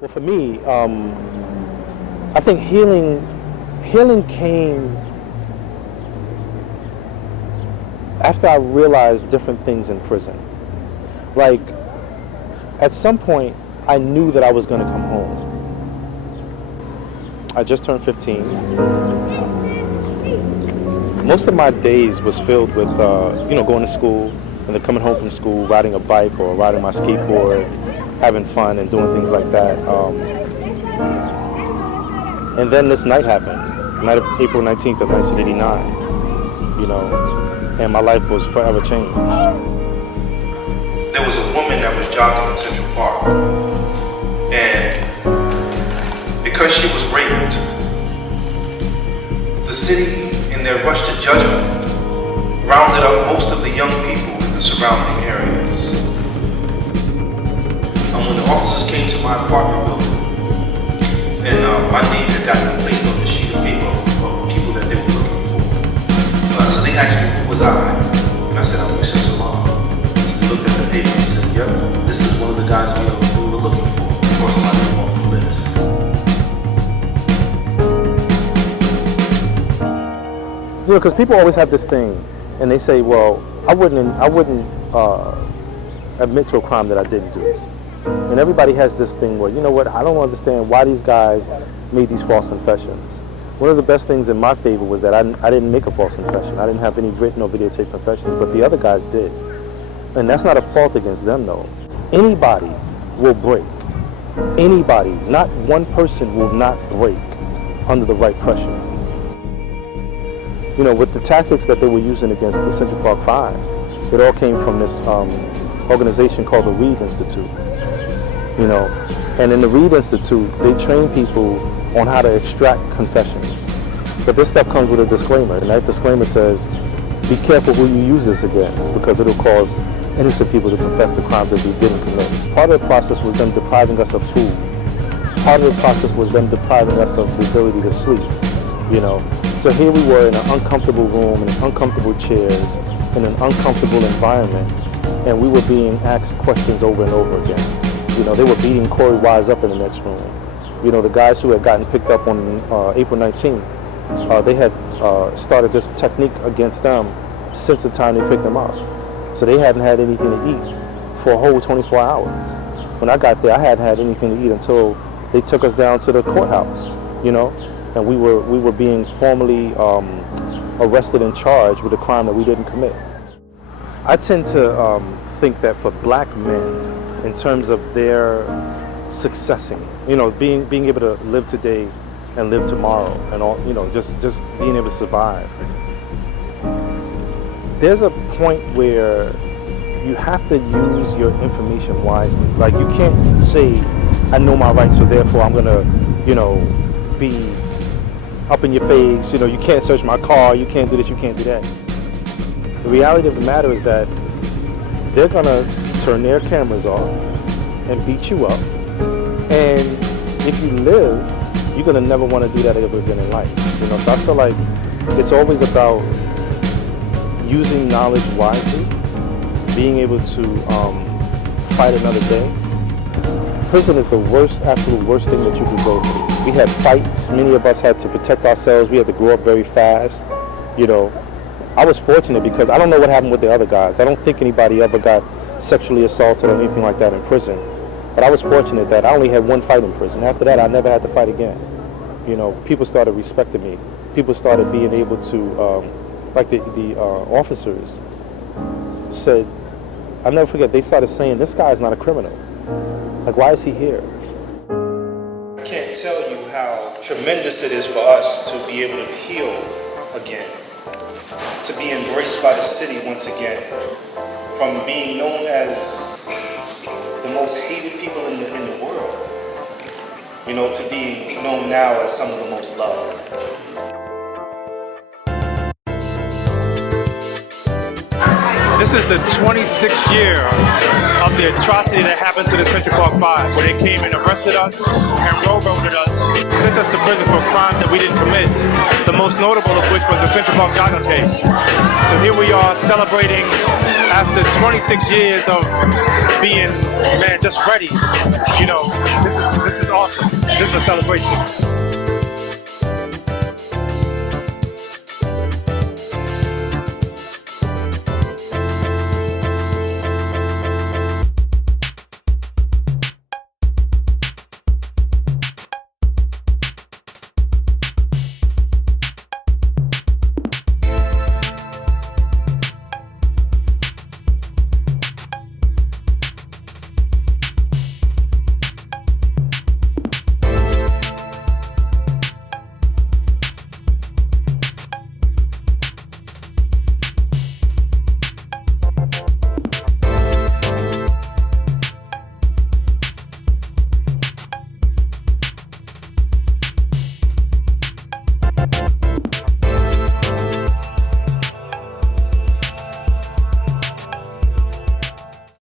Well, for me, I think healing came after I realized different things in prison. Like, at some point, I knew that I was going to come home. I just turned 15. Most of my days was filled with, going to school and then coming home from school, riding a bike or riding my skateboard, having fun and doing things like that. And then this night happened, night of April 19th of 1989, and my life was forever changed. There was a woman that was jogging in Central Park, and because she was raped, the city, in their rush to judgment, rounded up most of the young people in the surrounding areas. And when the officers came to my apartment building, and my name had gotten placed on the sheet of paper of people that they were looking for. So they asked me who was I, and I said, I'm Yusef Salaam. They looked at the paper and said, yep, this is one of the guys we were looking for. Of course, my name on the list. Because people always have this thing, and they say, well, I wouldn't admit to a crime that I didn't do. And everybody has this thing where, you know what, I don't understand why these guys made these false confessions. One of the best things in my favor was that I didn't make a false confession. I didn't have any written or videotaped confessions, but the other guys did. And that's not a fault against them, though. Anybody will break. Anybody, not one person will not break under the right pressure. With the tactics that they were using against the Central Park Five, it all came from this organization called the Reed Institute. And in the Reed Institute, they train people on how to extract confessions. But this stuff comes with a disclaimer, and that disclaimer says, be careful who you use this against, because it'll cause innocent people to confess to crimes that they didn't commit. Part of the process was them depriving us of food. Part of the process was them depriving us of the ability to sleep, So here we were in an uncomfortable room, in uncomfortable chairs, in an uncomfortable environment, and we were being asked questions over and over again. They were beating Corey Wise up in the next room. The guys who had gotten picked up on April 19th, they had started this technique against them since the time they picked them up. So they hadn't had anything to eat for a whole 24 hours. When I got there, I hadn't had anything to eat until they took us down to the courthouse, and we were being formally arrested and charged with a crime that we didn't commit. I tend to think that for black men, in terms of their successing, being able to live today and live tomorrow, and all, just being able to survive. There's a point where you have to use your information wisely. Like, you can't say, I know my rights, so therefore I'm gonna, be up in your face. You can't search my car, you can't do this, you can't do that. The reality of the matter is that they're gonna turn their cameras off and beat you up. And if you live, you're gonna never want to do that ever again in life. So I feel like it's always about using knowledge wisely, being able to fight another day. Prison is the absolute worst thing that you can go through. We had fights. Many of us had to protect ourselves. We had to grow up very fast. I was fortunate because I don't know what happened with the other guys. I don't think anybody ever got sexually assaulted or anything like that in prison. But I was fortunate that I only had one fight in prison. After that, I never had to fight again. People started respecting me. People started being able to, like the officers said, I'll never forget, they started saying, this guy's not a criminal. Like, why is he here? I can't tell you how tremendous it is for us to be able to heal again, to be embraced by the city once again, from being known as the most hated people in the world, to be known now as some of the most loved. This is the 26th year of the atrocity that happened to the Central Park Five, where they came and arrested us and railroaded us, sent us to prison for crimes that we didn't commit. The most notable of which was the Central Park jogger case. So here we are celebrating after 26 years of being, man, just ready. You know, this is awesome. This is a celebration.